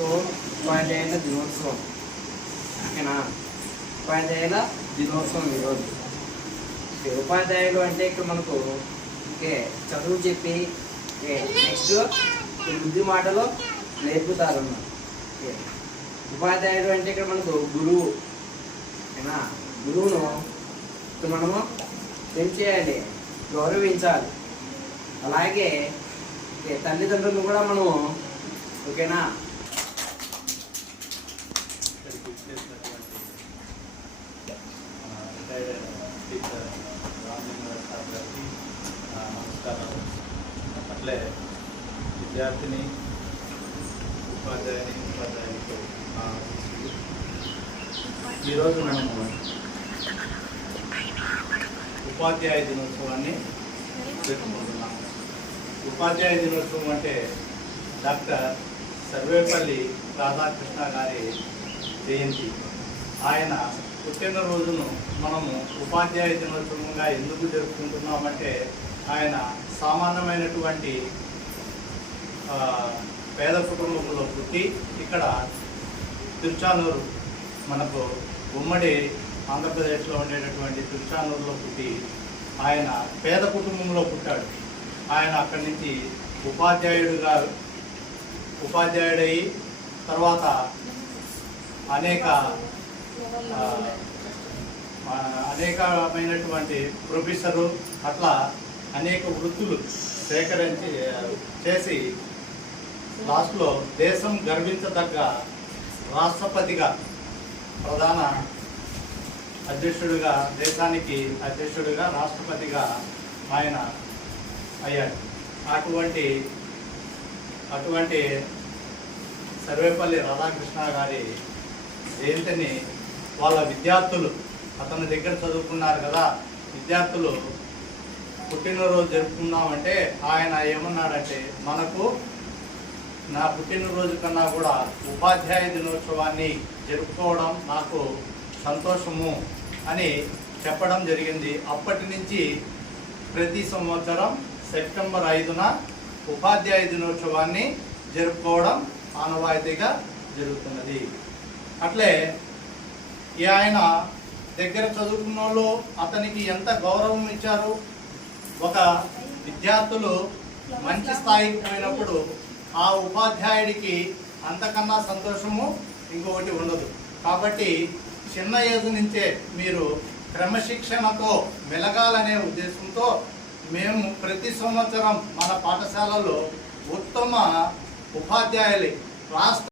So ఉపాధ్యాయుల దినోత్సవం, ఓకేనా? ఉపాధ్యాయుల దినోత్సవం ఈరోజు. ఉపాధ్యాయులు అంటే ఇక్కడ మనకు ఓకే చదువు చెప్పి నెక్స్ట్ బుద్ధి మాటలు నేర్పుతారు అన్నమాట. ఓకే, ఉపాధ్యాయుడు అంటే ఇక్కడ మనకు గురువు, ఓకేనా? గురువును మనము ఏం చేయాలి? గౌరవించాలి. అలాగే తల్లిదండ్రులను కూడా మనము ఓకేనా అట్లే విద్యార్థిని ఉపాధ్యాయునితో ఈరోజు మనము ఉపాధ్యాయ దినోత్సవాన్ని జరుపుకుంటున్నాము. ఉపాధ్యాయ దినోత్సవం అంటే డాక్టర్ సర్వేపల్లి రాధాకృష్ణ గారి జయంతి. ఆయన పుట్టినరోజును మనము ఉపాధ్యాయ దినోత్సవంగా ఎందుకు జరుపుకుంటున్నామంటే ఆయన సామాన్యమైనటువంటి పేద కుటుంబంలో పుట్టి ఇక్కడ తిరుచానూరు, మనకు ఉమ్మడి ఆంధ్రప్రదేశ్లో ఉండేటటువంటి తిరుచానూరులో పుట్టి ఆయన పేద కుటుంబంలో పుట్టాడు. ఆయన అక్కడి నుంచి ఉపాధ్యాయుడయి తర్వాత అనేకమైనటువంటి ప్రొఫెసరు అట్లా అనేక వృత్తులు చేసి లాస్ట్లో దేశం గర్వించదగ్గ రాష్ట్రపతిగా, ప్రధాన అధ్యక్షుడిగా, దేశానికి అధ్యక్షుడిగా, రాష్ట్రపతిగా ఆయన అయ్యాడు. అటువంటి సర్వేపల్లి రాధాకృష్ణ గారి జయంతిని వాళ్ళ విద్యార్థులు అతని దగ్గర చదువుకున్నారు కదా, విద్యార్థులు పుట్టినరోజు జరుపుకుందామంటే ఆయన ఏమన్నాడంటే, నా పుట్టినరోజు కన్నా కూడా ఉపాధ్యాయ దినోత్సవాన్ని జరుపుకోవడం నాకు సంతోషము అని చెప్పడం జరిగింది. అప్పటి నుంచి ప్రతి సంవత్సరం సెప్టెంబర్ 5న ఉపాధ్యాయ దినోత్సవాన్ని జరుపుకోవడం ఆనవాయితీగా జరుగుతున్నది. అట్లే ఆయన దగ్గర చదువుకున్న వాళ్ళు అతనికి ఎంత గౌరవం ఇచ్చారు. ఒక విద్యార్థులు మంచి స్థాయికి పోయినప్పుడు ఆ ఉపాధ్యాయుడికి అంతకన్నా సంతోషము ఇంకొకటి ఉండదు. కాబట్టి చిన్న ఏజ్ నుంచే మీరు క్రమశిక్షణతో మెలగాలనే ఉద్దేశంతో మేము ప్రతి సంవత్సరం మన పాఠశాలలో ఉత్తమ ఉపాధ్యాయులు రాష్ట్ర